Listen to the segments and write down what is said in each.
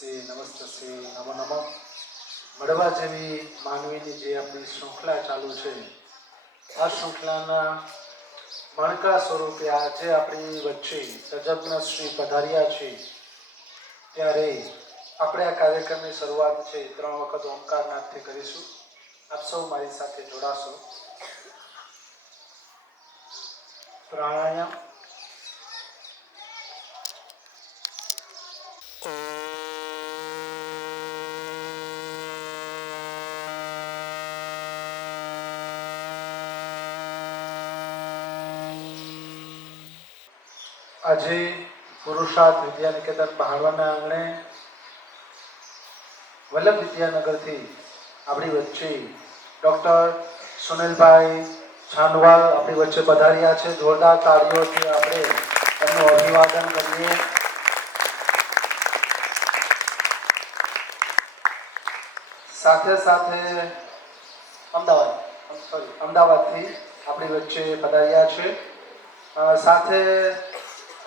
નમસ્તે નમો નમઃ. મળવા જેવી માનવીની જે આપણી શૃંખલા ચાલુ છે, આ શૃંખલાના મણકા સ્વરૂપે આજે આપણી વચ્ચે તજજ્ઞ શ્રી પધાર્યા છે. ત્યારે આપણે આ કાર્યક્રમની શરૂઆત છે 3 વખત ઓમકારનાથથી કરીશું. આપ સૌ મારી સાથે જોડાશો. પ્રાણાયામ. આજે પુરુષાર્થ વિદ્યા નિકેતન બહારવાના આંગણે વલ્લભ વિદ્યાનગરથી આપણી વચ્ચે ડૉક્ટર સુનિલભાઈ છાનવાલ આપણી વચ્ચે પધાર્યા છે. જોરદાર તાળીઓથી આપણે એમનું અભિવાદન કરીએ. સાથે સાથે અમદાવાદથી આપણી વચ્ચે પધાર્યા છે. સાથે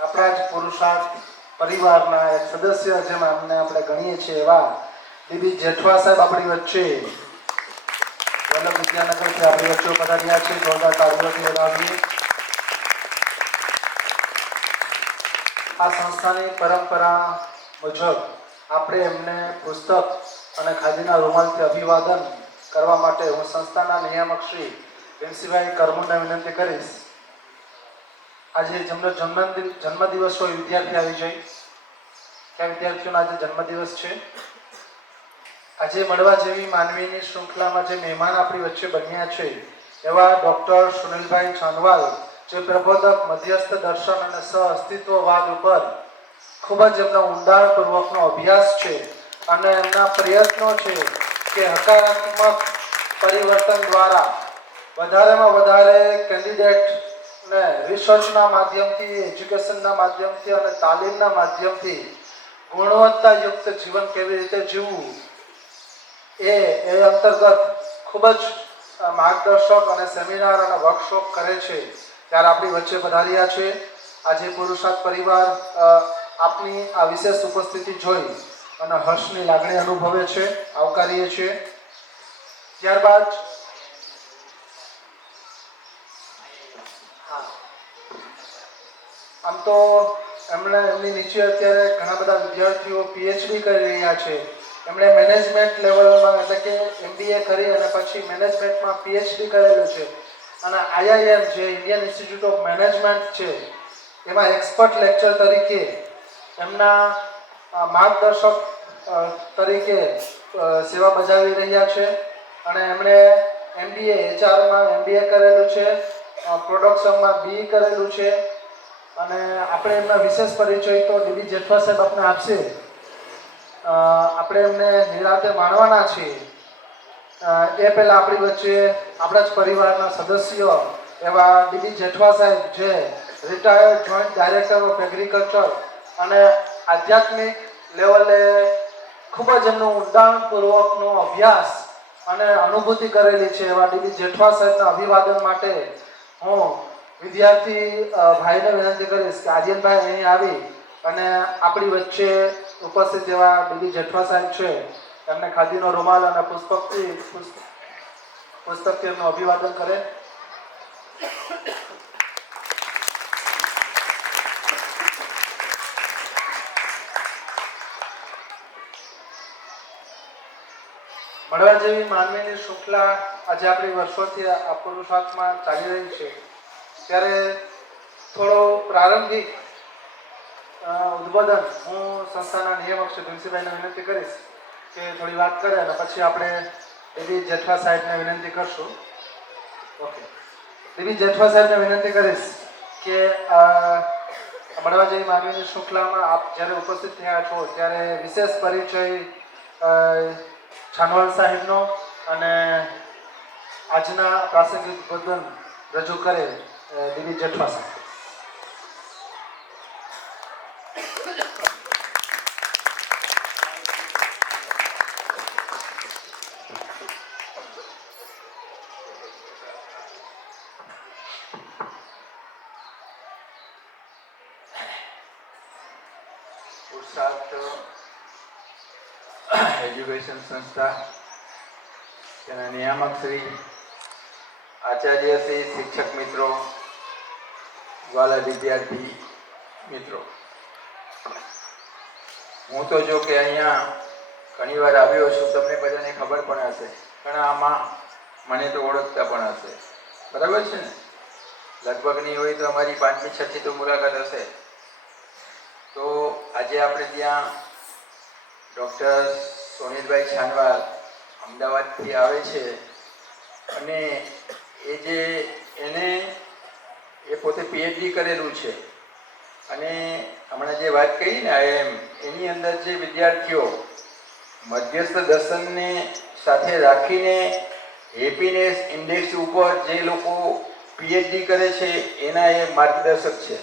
આપણા જ પુરુષાર્થ પરિવારના એક સદસ્ય જેમ અમને આપણે ગણીએ છીએ એવા દીદી જેઠવા સાહેબ આપણી વચ્ચે વલ્લભ વિદ્યાનગરથી આપણી વચ્ચે પધાર્યા છે. જોરદાર તાળીઓથી વધાવીએ. આ સંસ્થાની પરંપરા મુજબ આપણે એમને પુસ્તક અને ખાદીના રૂમાલથી અભિવાદન કરવા માટે હું સંસ્થાના નિયામક શ્રી ભીમસિંહભાઈ કરમુંડને વિનંતી કરીશ. આજે જેમનો જન્મદિવસ હોય વિદ્યાર્થી આવી જાય. ક્યાં વિદ્યાર્થીઓનો આજે જન્મદિવસ છે? આજે મળવા જેવી માનવીની શૃંખલામાં જે મહેમાન આપણી વચ્ચે બન્યા છે એવા ડૉક્ટર સુનિલભાઈ છાનવાલ, જે પ્રબોધક, મધ્યસ્થ દર્શન અને સહઅસ્તિત્વવાદ ઉપર ખૂબ જ એમનો ઊંડાણપૂર્વકનો અભ્યાસ છે અને એમના પ્રયત્નો છે કે હકારાત્મક પરિવર્તન દ્વારા વધારેમાં વધારે કેન્ડિડેટને રિસર્ચના માધ્યમથી, એજ્યુકેશનના માધ્યમથી અને તાલીમના માધ્યમથી ગુણવત્તાયુક્ત જીવન કેવી રીતે જીવવું એ અંતર્ગત ખૂબ જ માર્ગદર્શક અને સેમિનાર અને વર્કશોપ કરે છે. ત્યારે આપણી વચ્ચે પધાર્યા છે. આજે પુરુષાર્થ પરિવાર આપની આ વિશેષ ઉપસ્થિતિ જોઈ અને હર્ષની લાગણી અનુભવે છે. આવકારીએ છીએ. ત્યારબાદ આમ તો એમની નીચે અત્યારે ઘણા બધા વિદ્યાર્થીઓ પીએચડી કરી રહ્યા છે. એમણે મેનેજમેન્ટ લેવલમાં એટલે કે MBA કરી અને પછી મેનેજમેન્ટમાં પીએચડી કરેલું છે અને IIM જે ઇન્ડિયન ઇન્સ્ટિટ્યૂટ ઓફ મેનેજમેન્ટ છે એમાં એક્સપર્ટ લેક્ચર તરીકે એમના માર્ગદર્શક તરીકે સેવા બજાવી રહ્યા છે અને એમણે HRમાં MBA કરેલું છે, પ્રોડક્શનમાં BE કરેલું છે અને આપણે એમના વિશેષ પરિચય તો દીદી જેઠવા સાહેબ આપને આપશે. આપણે એમને નિરાતે માણવાના છીએ. એ પહેલાં આપણી વચ્ચે આપણા જ પરિવારના સદસ્યો એવા દીદી જેઠવા સાહેબ, જે retired joint director of agriculture અને આધ્યાત્મિક લેવલે ખૂબ જ એમનો ઊંડાણપૂર્વકનો અભ્યાસ અને અનુભૂતિ કરેલી છે એવા દીદી જેઠવા સાહેબના અભિવાદન માટે હું વિદ્યાર્થી ભાઈને વિનંતી કરીશ કે આર્યનભાઈ અહીં આવી અને આપણી વચ્ચે ઉપસ્થિત એવા દીદી જેઠવા સાહેબ છે એમને ખાદીનો રૂમાલ અને પુસ્તકથી એમનું અભિવાદન કરે. મળવા જેવી માનવીની શૃંખલા આજે આપણી વર્ષોથી આ પુરુષાર્થમાં ચાલી રહી છે. ત્યારે થોડો પ્રારંભિક ઉદ્બોધન હું સંસ્થાના નિયામક શ્રી ભીમસિંહભાઈને વિનંતી કરીશ કે થોડી વાત કરે અને પછી આપણે દીદી જેઠવા સાહેબને વિનંતી કરશું. ઓકે, દીદી જેઠવા સાહેબને વિનંતી કરીશ કે મળવા જેવી માનવીની શૃંખલામાં આપ જ્યારે ઉપસ્થિત થયા છો ત્યારે વિશેષ પરિચય છાનવાલ સાહેબનો અને આજના પ્રાસંગિક ઉદ્બોધન રજૂ કરે દીદી જેઠવા સાહેબ. એજ્યુકેશન સંસ્થા, તેના નિયામક શ્રી, આચાર્યશ્રી, શિક્ષક મિત્રો, વાલા વિદ્યાર્થી મિત્રો, હું તો જો કે અહીંયા ઘણી વાર આવ્યો છું, તમને બધાને ખબર પણ હશે, ઘણા આમાં મને તો ઓળખતા પણ હશે, બરાબર છે ને? લગભગ નહીં હોય તો અમારી 5મી 6મી તો મુલાકાત હશે. તો આજે આપણે ત્યાં ડૉક્ટર સોનિલભાઈ છાનવાલ અમદાવાદથી આવે છે અને એ પોતે પીએચડી કરેલું છે અને હમણાં જે વાત કરી ને એની અંદર જે વિદ્યાર્થીઓ મધ્યસ્થ દર્શનને સાથે રાખીને હેપીનેસ ઇન્ડેક્સ ઉપર જે લોકો પીએચડી કરે છે એના એ માર્ગદર્શક છે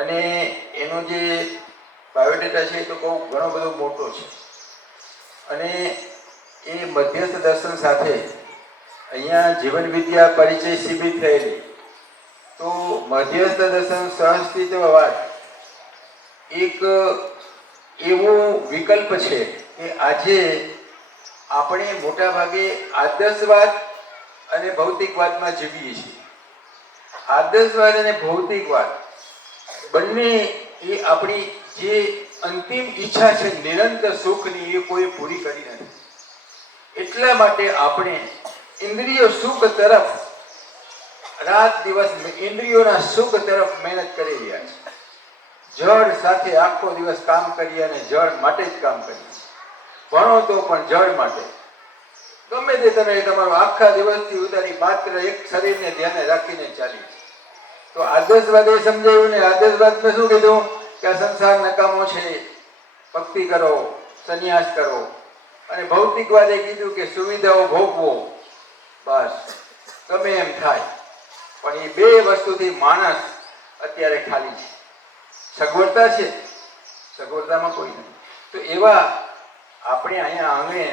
અને એનો જે બાયોડેટા છે એ તો બહુ ઘણો બધો મોટો છે અને એ મધ્યસ્થ દર્શન સાથે અહીંયા જીવન વિદ્યા પરિચય શિબિર થયેલી. તો મધ્યસ્થ દર્શન સહઅસ્તિત્વવાદ એક એવો વિકલ્પ છે કે આજે આપણે મોટાભાગે આદર્શવાદ અને ભૌતિકવાદમાં જીવીએ છીએ. આદર્શવાદ અને ભૌતિકવાદ બંને એ આપણી જે અંતિમ ઈચ્છા છે નિરંતર સુખની એ કોઈ પૂરી કરી નથી. એટલા માટે આપણે ઇન્દ્રિય સુખ તરફ રાત દિવસ ઇન્દ્રિયોના સુખ તરફ મહેનત કરી રહ્યા છે. જળ સાથે આખો દિવસ કામ કરીએ અને જળ માટે જ કામ કરીએ. ભણો તો પણ જળ માટે. ગમે તે તમે તમારો આખા દિવસથી ઉતારી માત્ર એક શરીરને ધ્યાને રાખીને ચાલી. તો આદર્શવાદ એ સમજાયું ને, આદર્શવાદમાં શું કીધું કે આ સંસાર નકામો છે, ભક્તિ કરો, સંન્યાસ કરો. અને ભૌતિકવાદે કીધું કે સુવિધાઓ ભોગવો, બસ ગમે એમ થાય. પણ એ બે વસ્તુથી માણસ અત્યારે ખાલી છે. સગવડતા છે, સગવડતામાં કોઈ નથી. તો એવા આપણે અહીંયા આંગણે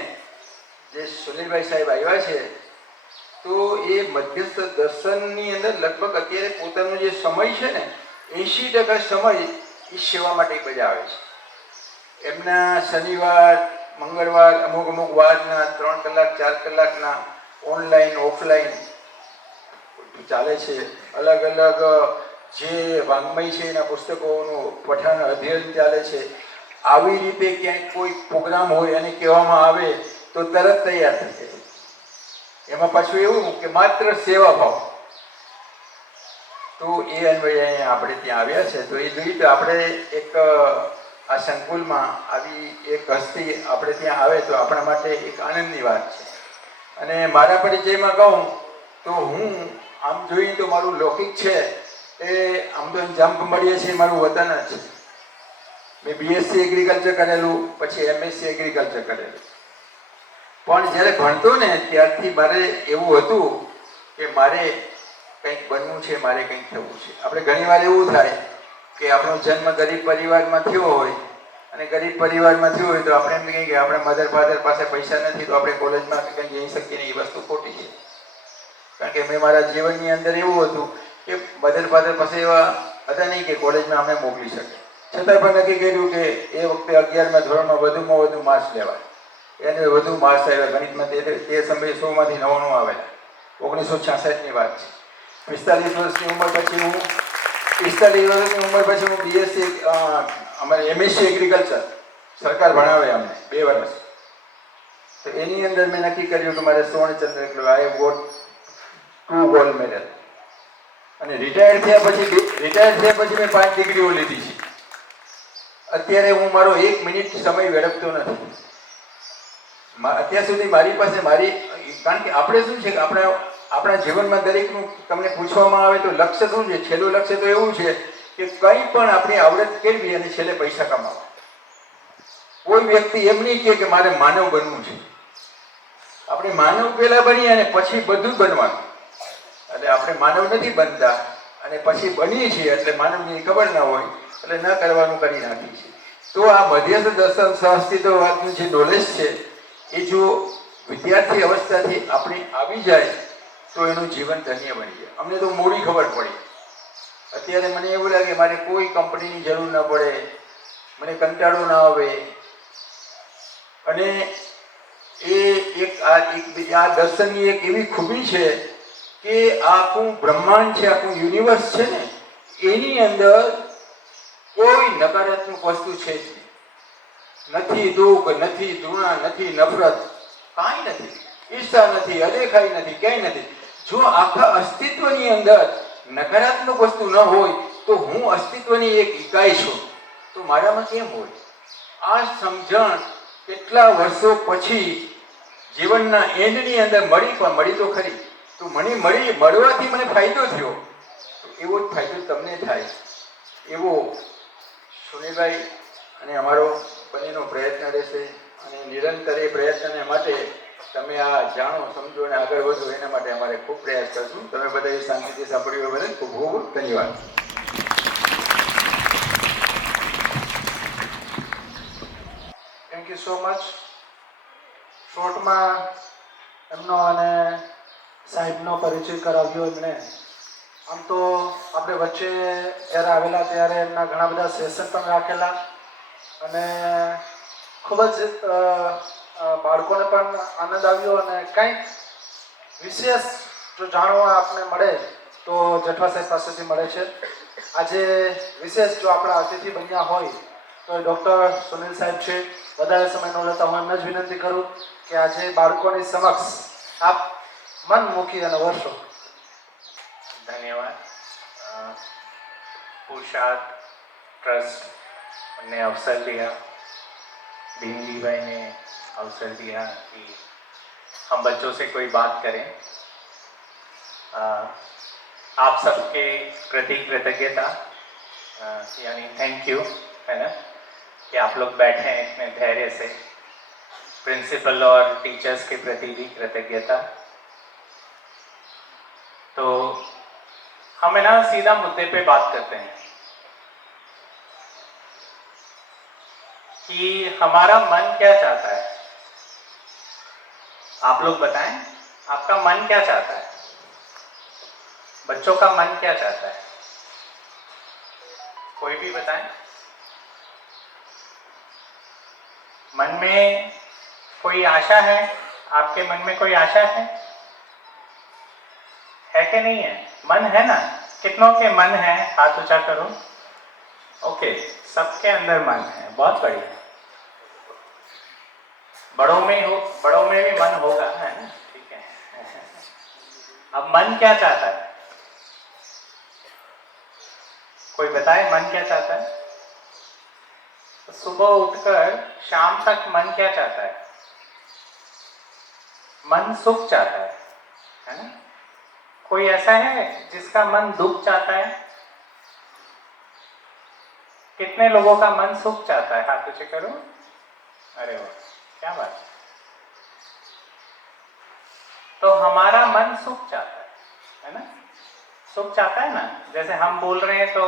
જે સુનિલભાઈ સાહેબ આવ્યા છે, તો એ મધ્યસ્થ દર્શનની અંદર લગભગ અત્યારે પોતાનો જે સમય છે ને 80% સમય એ સેવા માટે બજાવે છે. એમના શનિવાર, મંગળવાર, અમુક વારના 3 કલાક 4 કલાકના ઓનલાઈન ઓફલાઈન ચાલે છે. અલગ અલગ જે વાङ्મય છે એના પુસ્તકોનું પઠન અધ્યયન ચાલે છે. આવી રીતે ક્યાંક કોઈ પ્રોગ્રામ હોય અને કહેવામાં આવે તો તરત તૈયાર થઈ જાય. એમાં પાછું એવું કે માત્ર સેવા ભાવ. તો એ અન્વયે અહીંયા આપણે ત્યાં આવ્યા છે. તો એ જોઈએ તો આપણે એક આ સંકુલમાં આવી એક હસ્તી આપણે ત્યાં આવે તો આપણા માટે એક આનંદની વાત છે. અને મારા પરિચયમાં કહું તો હું આમ જોઈએ તો મારું લૌકિક છે એ આમ તો જામખંભાળીએ છે, મારું વતન જ છે. મેં બીએસસી એગ્રીકલ્ચર કરેલું, પછી એમએસસી એગ્રીકલ્ચર કરેલું. પણ જ્યારે ભણતો ને ત્યારથી મારે એવું હતું કે મારે કંઈક બનવું છે, મારે કંઈક થવું છે. આપણે ઘણીવાર એવું થાય કે આપણો જન્મ ગરીબ પરિવારમાં થયો હોય અને ગરીબ પરિવારમાં થયો હોય તો આપણે એમ કહીએ કે આપણે મધર ફાધર પાસે પૈસા નથી તો આપણે કોલેજમાં કંઈ જઈ શકીએ નહીં. એ વસ્તુ ખોટી છે. કારણ કે મેં મારા જીવનની અંદર એવું હતું કે મધર ફાધર પાસે એવા હતા નહીં કે કોલેજમાં અમને મોકલી શકે. છતાં પણ નક્કી કર્યું કે એ વખતે 11મા ધોરણમાં વધુમાં વધુ માર્ક્સ લેવાય. એને વધુ માર્ક્સ આવ્યા ગણિતમાં. તે સમયે 100માંથી 99 આવેલા. 1966ની વાત છે. 45 વર્ષની ઉંમર પછી હું બીએસસી અમારે એમએસસી એગ્રીકલ્ચર સરકાર ભણાવે અમને 2 વર્ષ. તો એની અંદર મેં નક્કી કર્યું કે મારે સુવર્ણચંદ્રક લેવો. I have got 2 gold medal. અને રિટાયર્ડ થયા પછી મેં 5 ડિગ્રીઓ લીધી છે. અત્યારે હું મારો 1 મિનિટ સમય વેડફતો નથી. અત્યાર સુધી મારી પાસે કારણ કે આપણે શું છે કે આપણા જીવનમાં દરેકનું તમને પૂછવામાં આવે તો લક્ષ્ય શું છે? છેલ્લું લક્ષ્ય તો એવું છે કે કંઈ પણ આપણી આવડત કેળવી અને છેલ્લે પૈસા કમાવા. કોઈ વ્યક્તિ એમ નહીં કહે કે મારે માનવ બનવું છે. આપણે માનવ પહેલા બનીએ અને પછી બધું બનવાનું. એટલે આપણે માનવ નથી બનતા અને પછી બનીએ છીએ એટલે માનવની ખબર ના હોય એટલે ન કરવાનું કરી નાખીએ છીએ. તો આ મધ્યસ્થ દર્શન સહઅસ્તિત્વવાદનું જે નોલેજ છે એ જો વિદ્યાર્થી અવસ્થાથી આપણે આવી જાય તો એનું જીવન ધન્ય બની જાય. અમને તો મોડી ખબર પડી. અત્યારે મને એવું લાગે મારે કોઈ કંપનીની જરૂર ન પડે, મને કંટાળો ના આવે અને અને આ દર્શનની એક એવી ખૂબી છે કે આખું બ્રહ્માંડ છે, આખું યુનિવર્સ છે ને, એની અંદર કોઈ નકારાત્મક વસ્તુ છે જ નહીં. નથી દુઃખ, નથી ધૃણા, નથી નફરત, કાંઈ નથી. ઈર્ષા નથી, અદેખાઈ નથી, ક્યાંય નથી. જો આખા અસ્તિત્વની અંદર નકારાત્મક વસ્તુ ન હોય તો હું અસ્તિત્વની એક ઇકાઈ છું, તો મારામાં કેમ હોય? આ સમજણ કેટલા વર્ષો પછી જીવનના એન્ડની અંદર મળી તો ખરી. તો મળવાથી મને ફાયદો થયો, તો એવો જ ફાયદો તમને થાય. એવો સુનિલભાઈ અને અમારો બંનેનો પ્રયત્ન રહેશે. અને નિરંતર એ પ્રયત્નને માટે તમે આ જાણો, સમજો અને આગળ વધો, એના માટે અમારે ખૂબ પ્રયાસ કરશું. તમે બધા એ શાંતિથી સાંભળ્યું બદલ ખૂબ ખૂબ ધન્યવાદ. Thank you so much. શોર્ટમાં એમનો અને સાહેબનો પરિચય કરાવ્યો એમણે. આમ તો આપણે વચ્ચે જ્યારે આવેલા ત્યારે એમના ઘણા બધા સેશન પણ રાખેલા અને ખૂબ જ બાળકોને પણ આનંદ આવ્યો. અને કંઈક વિશેષ જો જાણવા આપને મળે તો જેઠવા સાહેબ પાસેથી મળે છે. આજે વિશેષ જો આપણા અતિથિ બન્યા હોય તો એ ડૉક્ટર સુનિલ સાહેબ છે. વધારે સમય ન લેતા હું એમને જ વિનંતી કરું કે આજે બાળકોની સમક્ષ આપ મન મૂકી અને વર્ષો. धन्यवाद. पुरुषार्थ ट्रस्ट ने अवसर दिया, भीम जी भाई ने अवसर दिया कि हम बच्चों से कोई बात करें. आप सबके प्रति कृतज्ञता, यानी थैंक यू, है ना, कि आप लोग बैठे हैं इतने धैर्य से. प्रिंसिपल और टीचर्स के प्रति भी कृतज्ञता. तो हम है ना सीधा मुद्दे पे बात करते हैं कि हमारा मन क्या चाहता है. आप लोग बताएं, आपका मन क्या चाहता है? बच्चों का मन क्या चाहता है? कोई भी बताएं. मन में कोई आशा है? आपके मन में कोई आशा है कि नहीं है? मन है ना? कितनों के मन है? हाथ ऊंचा करो. ओके, सबके अंदर मन है. बहुत बढ़िया. बड़ों में भी मन होगा, है ना? ठीक है. अब मन क्या चाहता है? कोई बताए मन क्या चाहता है? तो सुबह उठकर शाम तक मन क्या चाहता है? मन सुख चाहता है ना? कोई ऐसा है जिसका मन दुख चाहता है? कितने लोगों का मन सुख चाहता है? हाथ ऊंचे करो. अरे वाह, क्या बात. तो हमारा मन सुख चाहता है ना? सुख चाहता है ना. जैसे हम बोल रहे हैं तो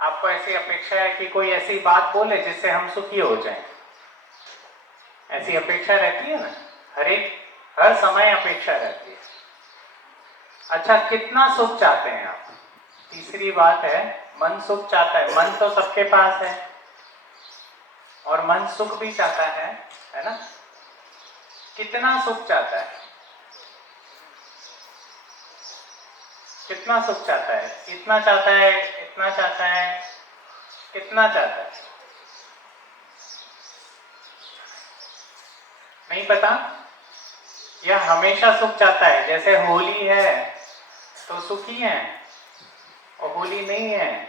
आपको ऐसी अपेक्षा है कि कोई ऐसी बात बोले जिससे हम सुखी हो जाएं. ऐसी अपेक्षा रहती है ना, हर समय अपेक्षा रहती है. अच्छा, कितना सुख चाहते हैं आप? तीसरी बात है, मन सुख चाहता है. मन तो सबके पास है और मन सुख भी चाहता है ना? कितना सुख चाहता है? कितना सुख चाहता है? इतना चाहता है, इतना चाहता है, कितना चाहता है? नहीं पता? यह हमेशा सुख चाहता है. जैसे होली है तो सुखी है और होली नहीं है.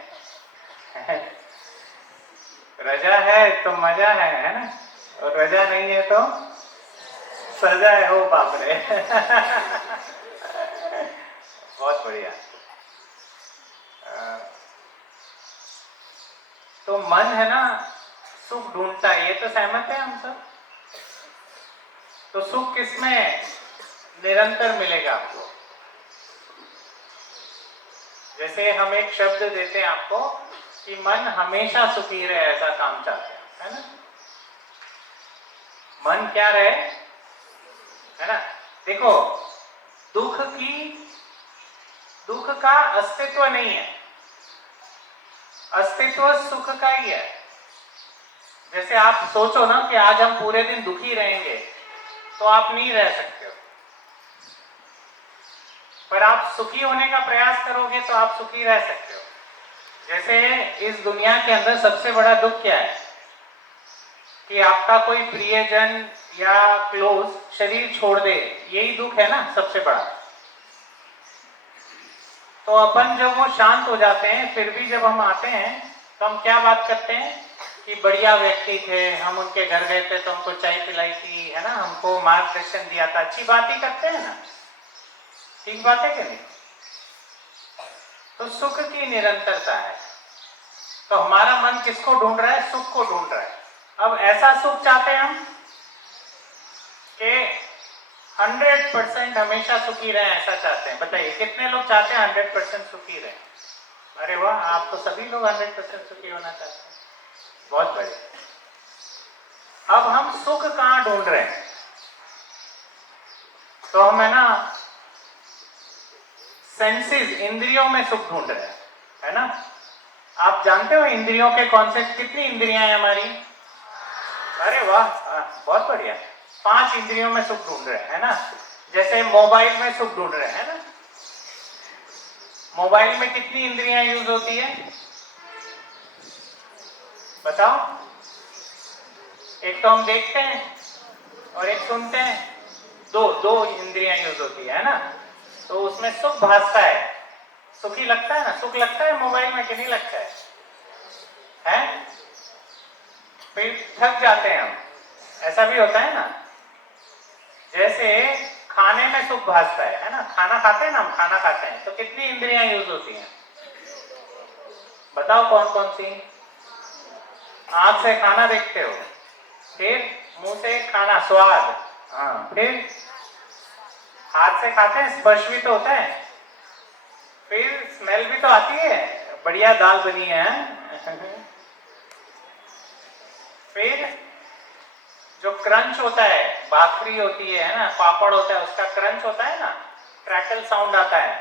रजा है तो मजा है ना? और रजा नहीं है तो सजा है. हो बाप रे. बहुत बढ़िया. तो मन है ना सुख ढूंढता है, ये तो सहमत है हम सब. तो सुख किसमें निरंतर मिलेगा आपको? जैसे हम एक शब्द देते हैं आपको कि मन हमेशा सुखी रहे, ऐसा काम चाहते हैं, है ना? मन क्या रहे, है ना? देखो, दुख का अस्तित्व नहीं है. अस्तित्व सुख का ही है. जैसे आप सोचो ना कि आज हम पूरे दिन दुखी रहेंगे तो आप नहीं रह सकते हो, पर आप सुखी होने का प्रयास करोगे तो आप सुखी रह सकते हो। जैसे इस दुनिया के अंदर सबसे बड़ा दुख क्या है कि आपका कोई प्रियजन या क्लोज शरीर छोड़ दे, यही दुख है ना सबसे बड़ा। तो अपन जब वो शांत हो जाते हैं, फिर भी जब हम आते हैं तो हम क्या बात करते हैं कि बढ़िया व्यक्ति थे, हम उनके घर गए थे तो हमको चाय पिलाई थी, है ना, हमको मार्गदर्शन दिया था, अच्छी बात ही करते हैं ना, ठीक बात है कि नहीं। तो सुख की निरंतरता है। तो हमारा मन किसको ढूंढ रहा है? सुख को ढूंढ रहा है। अब ऐसा सुख चाहते हैं हम कि 100% हमेशा सुखी रहे, ऐसा चाहते हैं। बताइए कितने लोग चाहते हैं 100% सुखी रहे? अरे वाह, आप तो सभी लोग 100% सुखी होना चाहते हैं, बहुत बढ़िया। अब हम सुख कहां ढूंढ रहे हैं? तो हम है ना सेंसेस, इंद्रियों में सुख ढूंढ रहे हैं, है ना। आप जानते हो इंद्रियों के कॉन्सेप्ट, कितनी इंद्रियां हैं हमारी? अरे वाह, बहुत बढ़िया। 5 इंद्रियों में सुख ढूंढ रहे हैं, है ना। जैसे मोबाइल में सुख ढूंढ रहे हैं ना, मोबाइल में कितनी इंद्रियां यूज होती है बताओ? एक तो हम देखते हैं और एक सुनते हैं, दो इंद्रियां यूज होती है ना। तो उसमें सुख भासता है, सुखी लगता है ना, सुख लगता है मोबाइल में कि नहीं लगता है? फिर थक जाते हैं हम, ऐसा भी होता है ना। जैसे खाने में सुख भासता है ना, खाना खाते हैं ना, हम खाना खाते हैं तो कितनी इंद्रियां यूज होती हैं बताओ? कौन कौन सी? आंख से खाना देखते हो, फिर मुंह से खाना स्वाद, हाँ, फिर हाथ से खाते हैं, स्पर्श भी तो होता है, फिर स्मेल भी तो आती है, बढ़िया दाल बनी है फिर जो क्रंच होता है, भाखरी होती है ना, पापड़ होता है, उसका क्रंच होता है ना, क्रैकल साउंड आता है,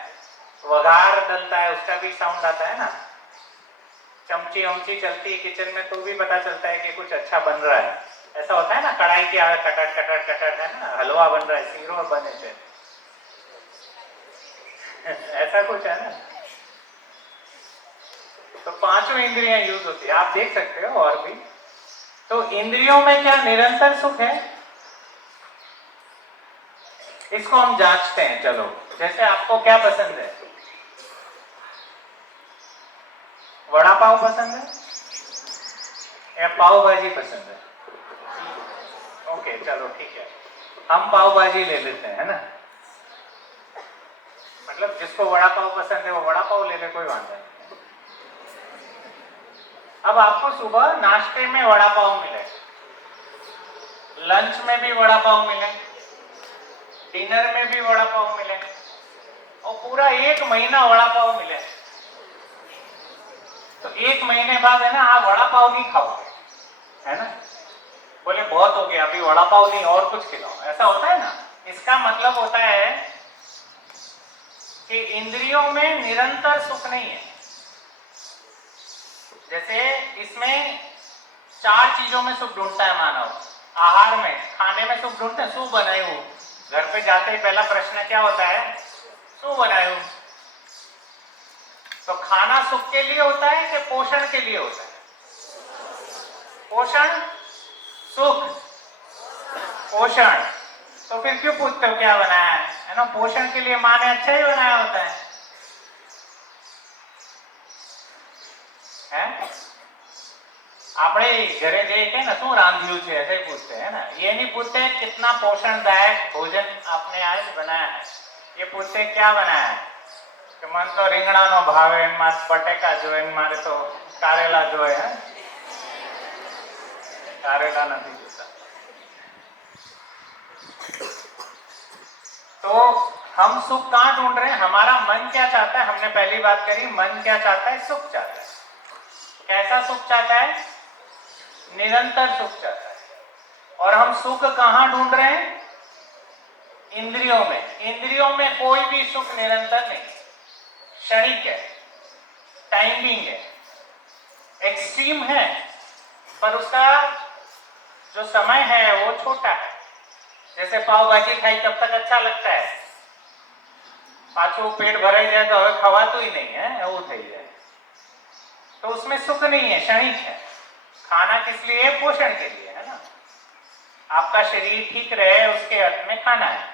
वघार डलता है उसका भी साउंड आता है ना, चमची वमची चलती है किचन में तो भी पता चलता है कि कुछ अच्छा बन रहा है। ऐसा होता है ना, कढ़ाई की आवाज कटट कटट कटट, है ना, हलवा बन रहा है, सीरो बने थे ऐसा कुछ है ना। तो 5 इंद्रियां यूज होती है, आप देख सकते हो और भी। तो इंद्रियों में क्या निरंतर सुख है? इसको हम जांचते हैं। चलो, जैसे आपको क्या पसंद है? वड़ा पाव पसंद है या पाव भाजी पसंद है? ओके, चलो ठीक है, हम पाव भाजी ले लेते हैं, है ना। मतलब जिसको वड़ा पाव पसंद है वो वड़ा पाव ले ले, कोई वांधा नहीं। अब आपको सुबह नाश्ते में वड़ा पाव मिले, लंच में भी वड़ा पाव मिले, डिनर में भी वड़ा पाव मिले और पूरा 1 महीना वड़ा पाव मिले, तो 1 महीने बाद है ना आप वड़ा पाव नहीं खाओगे, है ना। बोले बहुत हो गया, अभी वड़ा पाव नहीं और कुछ खिलाओ, ऐसा होता है ना। इसका मतलब होता है कि इंद्रियों में निरंतर सुख नहीं है। जैसे इसमें 4 चीजों में सुख ढूंढता है मानव। आहार में, खाने में सुख ढूंढते हैं, शू बनाए हूं, घर पे जाते ही पहला प्रश्न क्या होता है? शू बनाए हूं। तो खाना सुख के लिए होता है कि पोषण के लिए होता है? पोषण, सुख, पोषण। तो फिर क्यों पूछते हो क्या बनाया है ना? पोषण के लिए माँ ने अच्छा ही बनाया होता है। આપણે ઘરે જઈએ કે ને શું રાંધ્યું છે ऐसे पूछते हैं ना, ये नहीं पूछते कितना पोषणदायक भोजन आपने आज बनाया है, ये पूछते क्या बनाया है। कि मन तो રીંગણા નો ભાવે, માર બટેકા જોઈએ, મારે તો કારેલા જોઈએ, હે कारेला नहीं जोता। तो हम सुख कहां ढूंढ रहे हैं? हमारा मन क्या चाहता है? हमने पहली बात करी, मन क्या चाहता है? सुख चाहता है। कैसा सुख चाहता है? निरंतर सुख चाहता है। और हम सुख कहां ढूंढ रहे हैं? इंद्रियों में। इंद्रियों में कोई भी सुख निरंतर नहीं, क्षणिक है, टाइमिंग है, एक्सट्रीम है, पर उसका जो समय है वो छोटा है। जैसे पाव भाजी खाई तब तक अच्छा लगता है, पाछू पेट भराई जाए तो હવે ખવાતું ही नहीं है, એવું થઈ જાય। तो उसमें सुख नहीं है, क्षणिक है। खाना किस लिए है? पोषण के लिए, है ना। आपका शरीर ठीक रहे उसके अर्थ में खाना है।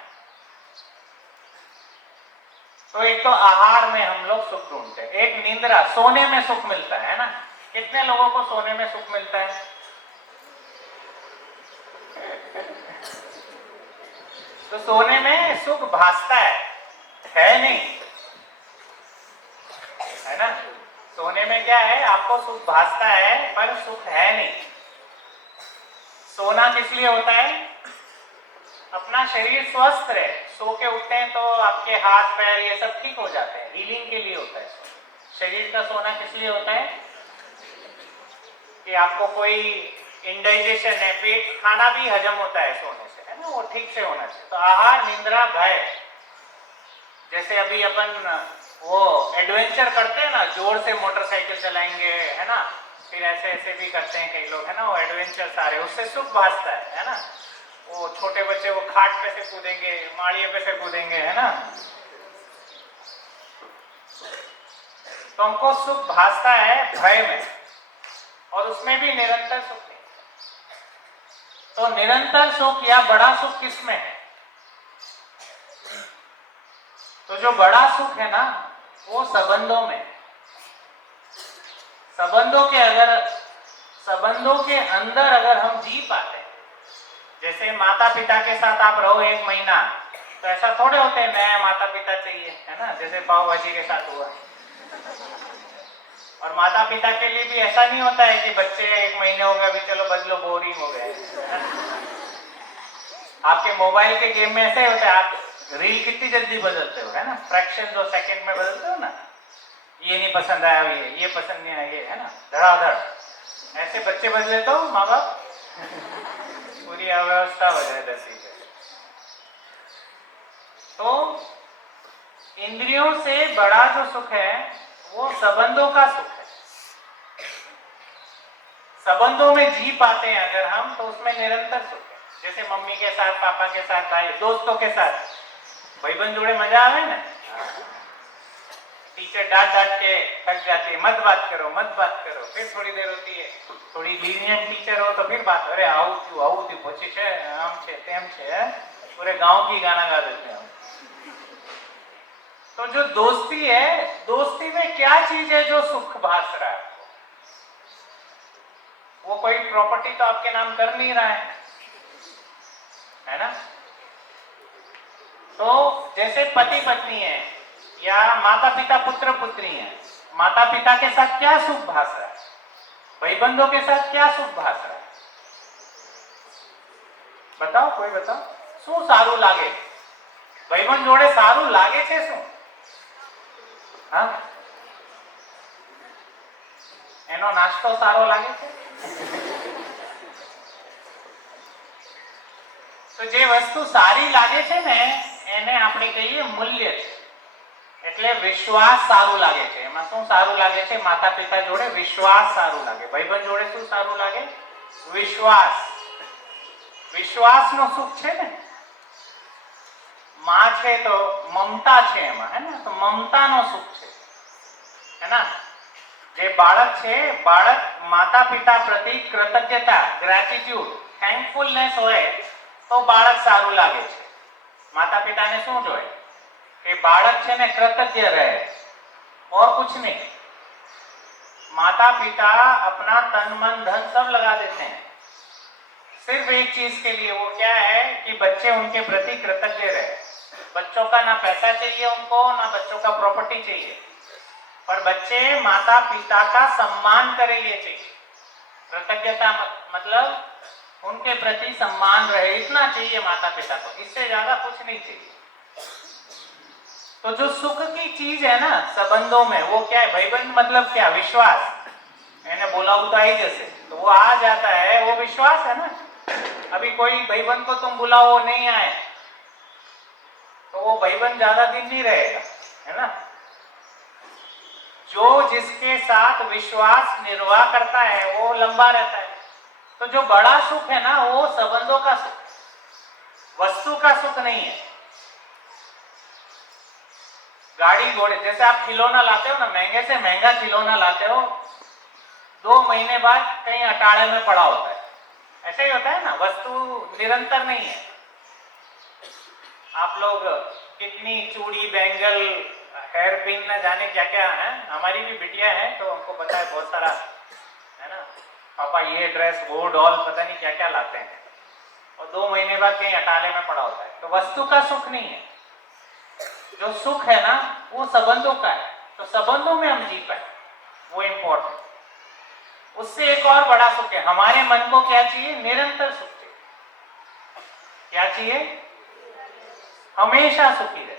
तो एक तो आहार में हम लोग सुख ढूंढते हैं, एक निंद्रा, सोने में सुख मिलता है ना। कितने लोगों को सोने में सुख मिलता है? तो सोने में सुख भासता है नहीं, है ना। सोने में क्या है? आपको सुख भासता है पर सुख है नहीं। सोना किस लिए होता है? अपना शरीर स्वस्थ रहे। सो के उठते हैं तो आपके हाथ पैर ये सब ठीक हो जाते हैं, हीलिंग के लिए होता है। शरीर का सोना किस लिए होता है? कि आपको कोई इंडाइजेशन है, पेट खाना भी हजम होता है सोने से, है ना, वो ठीक से होना चाहिए। तो आहार, निंद्रा, भय। जैसे अभी अपन वो एडवेंचर करते हैं ना, जोर से मोटरसाइकिल चलाएंगे, है ना, फिर ऐसे ऐसे भी करते हैं कई लोग, है ना, वो एडवेंचर सारे, उससे सुख भासता है ना। वो छोटे बच्चे वो खाट पे से कूदेंगे, माड़िए पे से कूदेंगे, है ना। तो हमको सुख भासता है भय में, और उसमें भी निरंतर सुख नहीं। तो निरंतर सुख या बड़ा सुख किसमें है? तो जो बड़ा सुख है ना, वो संबंधों में। संबंधों के अंदर अगर हम जी पाते हैं, जैसे माता पिता के साथ आप रहो 1 महीना, तो ऐसा थोड़े होते हैं नया माता पिता चाहिए, है ना, जैसे पाव भाजी के साथ हुआ। और माता पिता के लिए भी ऐसा नहीं होता है कि बच्चे 1 महीने हो गए, अभी चलो बदलो, बोरिंग हो गए। आपके मोबाइल के गेम में ऐसे ही होता है, आप रील कितनी जल्दी बदलते हो, है ना, फ्रैक्शन ऑफ सेकंड में बदलते हो ना। ये नहीं पसंद आया, ये पसंद नहीं आया, ये, है ना, धड़ाधड़। ऐसे बच्चे बदले तो माँ बाप पूरी अव्यवस्था हो जाए 10वीं पे। तो इंद्रियों से बड़ा जो सुख है वो संबंधों का सुख है। संबंधों में जी पाते हैं अगर हम, तो उसमें निरंतर सुख है। जैसे मम्मी के साथ, पापा के साथ, भाई दोस्तों के साथ, भाईबंध जोड़े मजा आवे ना। टीचर डांट डांट के थक जाती है, मत बात करो, मत बात करो, फिर थोड़ी देर होती है, थोड़ी लीनियंट टीचर हो तो फिर बात, अरे आऊ थी पूछी छे, आम छे तेम छे, पूरे गांव की गाना गा देते हैं। तो जो दोस्ती है, दोस्ती में क्या चीज है जो सुख भास रहा है? वो कोई प्रॉपर्टी तो आपके नाम कर नहीं रहा है ना। तो जैसे पति पत्नी है, या माता पिता पुत्र पुत्री है, माता पिता के साथ क्या सुख भास रहा है? भाईबंधों के साथ क्या सुख भास रहा है? बताओ, कोई बताओ, શું સારું લાગે? ભાઈબંધ જોડે સારું લાગે છે શું? હા, એનો નાસ્તો સારો લાગે છે? તો જે વસ્તુ સારી લાગે છે ને, એને આપણે કહીએ મૂલ્ય છે। એટલે વિશ્વાસ સારું લાગે છે। એમાં શું સારું લાગે છે? માતા પિતા જોડે વિશ્વાસ સારું લાગે। ભાઈબંધ જોડે શું સારું લાગે? વિશ્વાસ। વિશ્વાસનો સુખ છે ને। माँ છે તો મમતા છે એમાં, है ना, तो મમતાનો સુખ છે, है ना। જે બાળક છે, બાળક માતા પિતા પ્રતિ કૃતજ્ઞતા, ગ્રેટિટ્યુડ, થેન્કફુલનેસ હોય તો બાળક સારું લાગે છે। માતા પિતાને શું જોઈએ? कि बालक છે ને कृतज्ञ रहे, और कुछ नहीं। माता पिता अपना तन मन धन सब लगा देते हैं सिर्फ एक चीज के लिए, वो क्या है कि बच्चे उनके प्रति कृतज्ञ रहे। बच्चों का ना पैसा चाहिए उनको, ना बच्चों का प्रॉपर्टी चाहिए, पर बच्चे माता पिता का सम्मान करें ये चाहिए। कृतज्ञता मतलब उनके प्रति सम्मान रहे, इतना चाहिए माता पिता को, इससे ज्यादा कुछ नहीं चाहिए। तो जो सुख की चीज है ना संबंधों में, वो क्या है? भाईबंध मतलब क्या? विश्वास। मैंने बोला तो आई जैसे, तो वो आ जाता है, वो विश्वास है ना। अभी कोई भाईबंध को तुम बुलाओ नहीं आए, तो वो भाईबंध ज्यादा दिन नहीं रहेगा, है ना। जो जिसके साथ विश्वास निर्वाह करता है वो लंबा रहता है। तो जो बड़ा सुख है ना वो संबंधों का सुख, वस्तु का सुख नहीं है। गाड़ी घोड़े, जैसे आप खिलौना लाते हो ना, महंगे से महंगा खिलौना लाते हो, 2 महीने बाद कहीं अटाले में पड़ा होता है, ऐसा ही होता है ना, वस्तु निरंतर नहीं है। आप लोग कितनी चूड़ी, बैंगल, हेयर पिन, न जाने क्या क्या है, हमारी भी बिटिया है तो हमको पता है बहुत सारा, है ना, पापा ये ड्रेस, वो डॉल, पता नहीं क्या क्या लाते हैं, और 2 महीने बाद कहीं अटाले में पड़ा होता है। तो वस्तु का सुख नहीं है, जो सुख है ना वो संबंधों का है। तो संबंधों में हम जी पाए, वो इंपॉर्टेंट। उससे एक और बड़ा सुख है, हमारे मन को क्या चाहिए? निरंतर सुख चाहिए। क्या चाहिए? हमेशा सुखी रहे।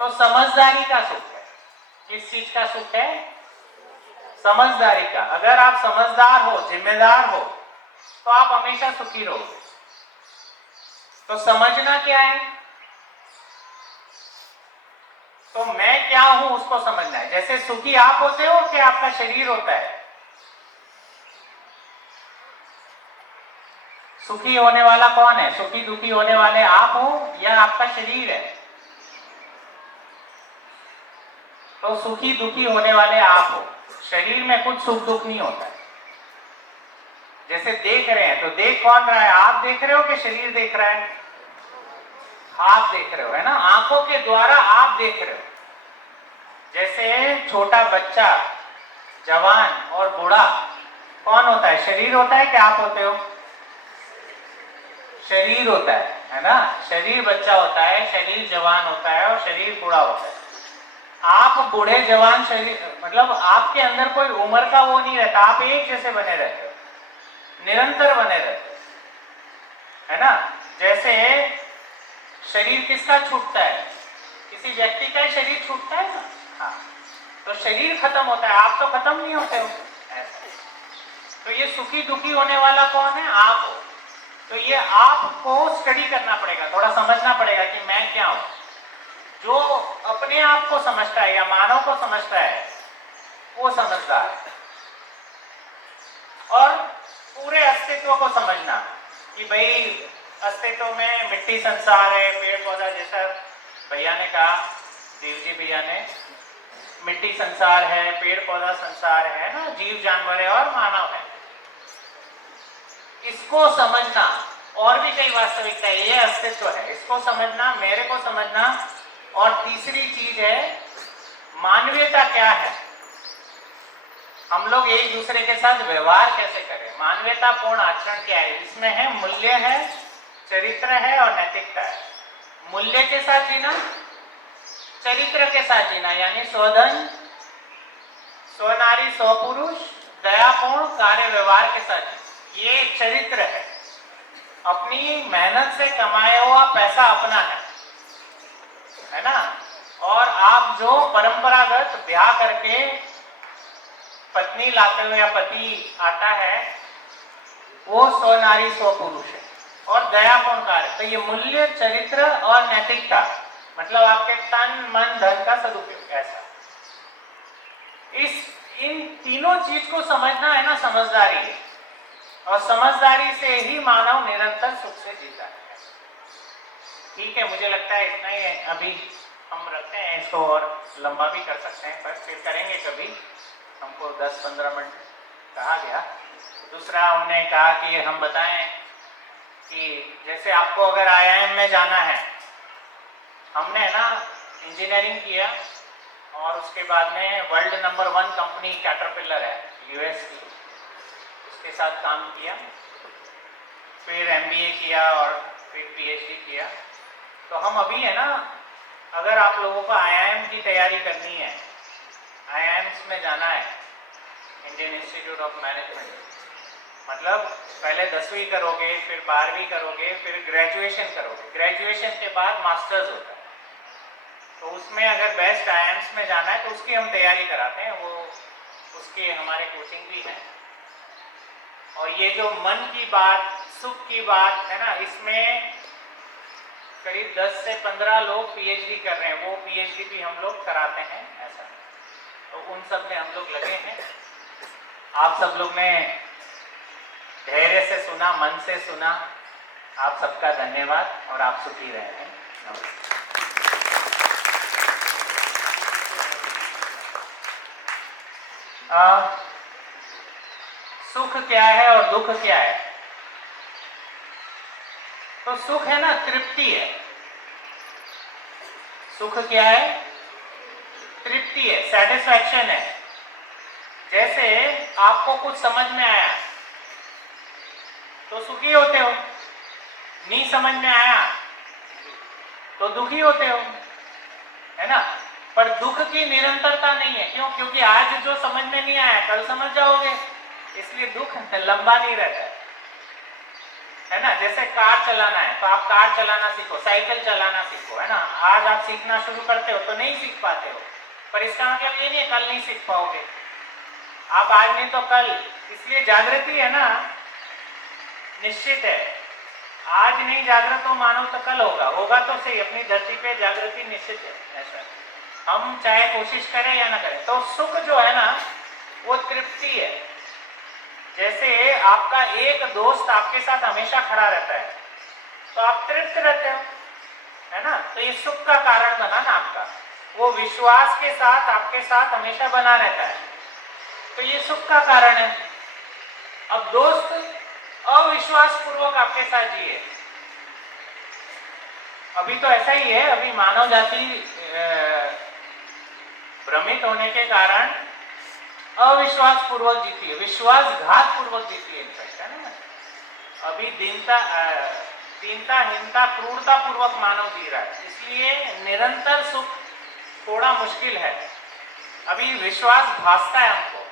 तो समझदारी का सुख है। किस चीज का सुख है? समझदारी का। अगर आप समझदार हो, जिम्मेदार हो, तो आप हमेशा सुखी रहोगे। तो समझना क्या है? तो मैं क्या हूं उसको समझना है। जैसे सुखी आप होते हो कि आपका शरीर होता है? सुखी होने वाला कौन है? सुखी दुखी होने वाले आप हो या आपका शरीर है? तो सुखी दुखी होने वाले आप हो। शरीर में कुछ सुख दुख नहीं होता है। जैसे देख रहे हैं तो देख कौन रहा है? आप देख रहे हो कि शरीर देख रहा है? आप देख रहे हो, है ना, आंखों के द्वारा आप देख रहे हो। जैसे छोटा बच्चा, जवान और बूढ़ा कौन होता है? शरीर होता है कि आप होते हो? शरीर होता है ना। शरीर बच्चा होता है, शरीर जवान होता है और शरीर बूढ़ा होता है। आप बूढ़े जवान शरीर, मतलब आपके अंदर कोई उम्र का वो नहीं रहता, आप एक जैसे बने रहते हो, निरंतर बने रहते हो, है ना। जैसे शरीर किसका छूटता है? किसी व्यक्ति का शरीर छूटता है ना, हाँ, तो शरीर खत्म होता है, आप तो खत्म नहीं होते हो ऐसा। तो ये सुखी दुखी होने वाला कौन है? आप हो। तो ये आपको स्टडी करना पड़ेगा, थोड़ा समझना पड़ेगा कि मैं क्या हूं। जो अपने आप को समझता है या मानव को समझता है वो समझदार है। और पूरे अस्तित्व को समझना कि भाई अस्तित्व में मिट्टी संसार है, पेड़ पौधा, जैसा भैया ने कहा, देव जी भैया ने, मिट्टी संसार है, पेड़ पौधा संसार है ना, जीव जानवर है और मानव है। इसको समझना, और भी कई वास्तविकता है, ये अस्तित्व है, इसको समझना, मेरे को समझना। और तीसरी चीज है मानवीयता क्या है, हम लोग एक दूसरे के साथ व्यवहार कैसे करें, मानवीयतापूर्ण आचरण क्या है। इसमें है मूल्य है, चरित्र है और नैतिकता है। मूल्य के साथ जीना, चरित्र के साथ जीना, यानी स्वधन, स्वनारी, स्वपुरुष, दयापूर्ण कार्य व्यवहार के साथ जीना, ये चरित्र है। अपनी मेहनत से कमाया हुआ पैसा अपना है ना। और आप जो परंपरागत ब्याह करके पत्नी लाते हो या पति आता है, वो स्वनारी स्वपुरुष है और दयापूर्ण कार्य। तो ये मूल्य, चरित्र और नैतिकता, मतलब आपके तन मन धन का सदुपयोग, ऐसा। इन तीनों चीज को समझना है ना, समझदारी है। और समझदारी से ही मानव निरंतर सुख से जीता है। ठीक है, मुझे लगता है इतना ही है अभी हम रखते हैं इसको, और लंबा भी कर सकते हैं पर फिर करेंगे कभी। हमको 10-15 मिनट कहा गया। दूसरा उन्होंने कहा कि हम बताएं कि जैसे आपको अगर IIM में जाना है, हमने ना इंजीनियरिंग किया और उसके बाद में वर्ल्ड नंबर 1 कंपनी कैटरपिलर है US की, उसके साथ काम किया, फिर MBA किया और फिर PhD किया। तो हम अभी है ना, अगर आप लोगों को IIM की तैयारी करनी है, IIMs में जाना है, इंडियन इंस्टीट्यूट ऑफ मैनेजमेंट, मतलब पहले 10वीं करोगे, फिर 12वीं करोगे, फिर ग्रेजुएशन करोगे, ग्रेजुएशन के बाद मास्टर्स होता है। तो उसमें अगर बेस्ट IIMs में जाना है तो उसकी हम तैयारी कराते हैं, वो उसकी हमारे कोचिंग भी है। और ये जो मन की बात, सुख की बात है ना, इसमें करीब 10 से 15 लोग PhD कर रहे हैं, वो PhD भी हम लोग कराते हैं ऐसा। तो उन सब में हम लोग लगे हैं। आप सब लोग ने धैर्य से सुना, मन से सुना। आप सबका धन्यवाद और आप सुखी रहें। नमस्कार। सुख क्या है और दुख क्या है? तो सुख है ना, तृप्ति है। सुख क्या है? तृप्ति है, सेटिस्फैक्शन है। जैसे आपको कुछ समझ में आया तो सुखी होते हो, नहीं समझ में आया तो दुखी होते हो, है ना। पर दुख की निरंतरता नहीं है। क्यों? क्योंकि आज जो समझ में नहीं आया कल समझ जाओगे, इसलिए दुख लंबा नहीं रहता है ना। जैसे कार चलाना है तो आप कार चलाना सीखो, साइकिल चलाना सीखो, है ना। आज आप सीखना शुरू करते हो तो नहीं सीख पाते हो, पर इसका मतलब ये नहीं है कल नहीं सीख पाओगे। आप आज नहीं तो कल, इसलिए जागृति है ना, निश्चित है। आज नहीं जागृत हो मानो तो कल होगा, होगा तो सही। अपनी धरती पे जागृति निश्चित है। ऐसा हम चाहे कोशिश करें या ना करें। तो सुख जो है ना वो तृप्ति है। जैसे आपका एक दोस्त आपके साथ हमेशा खड़ा रहता है तो आप तृप्त रहते हो, है ना। तो ये सुख का कारण बना ना आपका, वो विश्वास के साथ आपके साथ हमेशा बना रहता है, तो ये सुख का कारण है। अब दोस्त अविश्वास पूर्वक आपके साथ जिए, अभी तो ऐसा ही है। अभी मानव जाति भ्रमित होने के कारण अविश्वास पूर्वक जीती है, विश्वासघात पूर्वक जीती है, इनफैक्ट, है ना। अभी दीनता हीनता क्रूरता पूर्वक मानव जी रहा है, इसलिए निरंतर सुख थोड़ा मुश्किल है। अभी विश्वास भासता है हमको,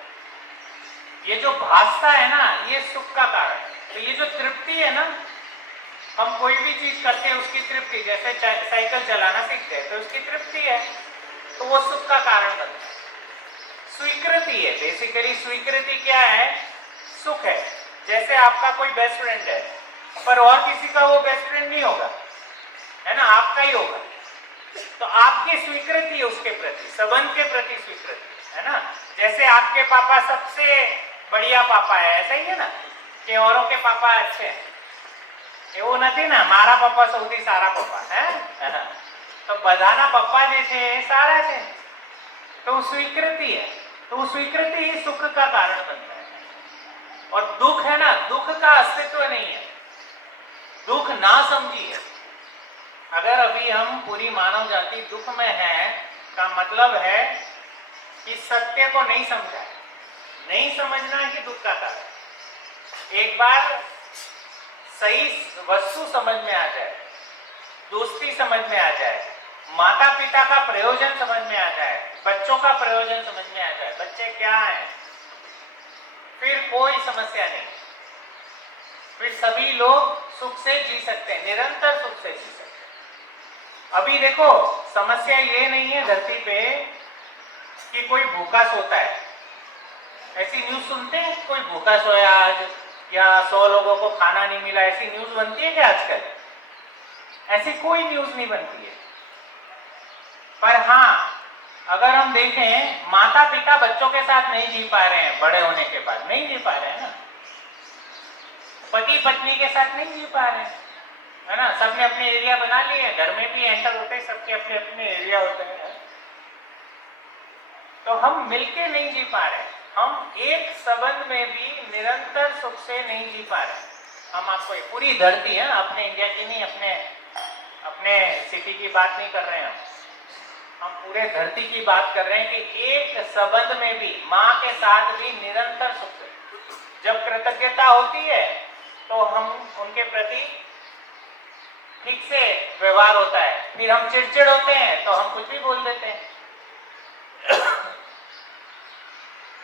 ये जो भासता है ना ये सुख का कारण है। तो ये जो तृप्ति है ना, हम कोई भी चीज करते हैं उसकी तृप्ति, जैसे साइकिल चलाना सीखते हैं तो उसकी तृप्ति है, तो वो सुख का कारण बनता है। स्वीकृति है, बेसिकली स्वीकृति क्या है? सुख है। जैसे आपका कोई बेस्ट फ्रेंड है पर और किसी का वो बेस्ट फ्रेंड नहीं होगा, है ना, आपका ही होगा, तो आपकी स्वीकृति है उसके प्रति, संबंध के प्रति स्वीकृति, है ना। जैसे आपके पापा सबसे बढ़िया पापा है, ऐसा ही है ना कि औरों के पापा अच्छे हैं, એવું નથી ને, મારા પપ્પા સૌથી સારા પપ્પા હે, તો બધાના પપ્પા જે છે એ સારા છે, तो स्वीकृति है। तो स्वीकृति ही सुख का कारण बनता है। और दुख है ना, दुख का अस्तित्व नहीं है, दुख ना समझिए। अगर अभी हम पूरी मानव जाति दुख में है का मतलब है कि सत्य को नहीं समझा, नहीं समझना ही दुख का कारण। एक बार सही वस्तु समझ में आ जाए, दोस्ती समझ में आ जाए, माता पिता का प्रयोजन समझ में आ जाए, बच्चों का प्रयोजन समझ में आ जाए, बच्चे क्या हैं, फिर कोई समस्या नहीं, फिर सभी लोग सुख से जी सकते हैं, निरंतर सुख से जी सकते हैं। अभी देखो समस्या ये नहीं है धरती पे कि कोई भूखा सोता है। ऐसी न्यूज सुनते हैं कोई भूखा सोया आज, या 100 लोगों को खाना नहीं मिला, ऐसी न्यूज बनती है क्या आजकल? ऐसी कोई न्यूज नहीं बनती है। पर हाँ, अगर हम देखें माता पिता बच्चों के साथ नहीं जी पा रहे हैं, बड़े होने के बाद नहीं जी पा रहे हैं ना, पति पत्नी के साथ नहीं जी पा रहे हैं, है ना। सबने अपने एरिया बना लिए, घर में भी एंटर होते हैं, सबके अपने अपने एरिया होते हैं, तो हम मिलके नहीं जी पा रहे, हम एक संबंध में भी निरंतर सुख से नहीं जी पा रहे। हम आपको पूरी धरती है, अपने इंडिया की नहीं, अपने सिटी की बात नहीं कर रहे हैं हम पूरे धरती की बात कर रहे हैं कि एक संबंध में भी माँ के साथ भी निरंतर सुख है। जब कृतज्ञता होती है तो हम उनके प्रति ठीक से व्यवहार होता है, फिर हम चिड़चिड़ होते हैं तो हम कुछ भी बोल देते हैं।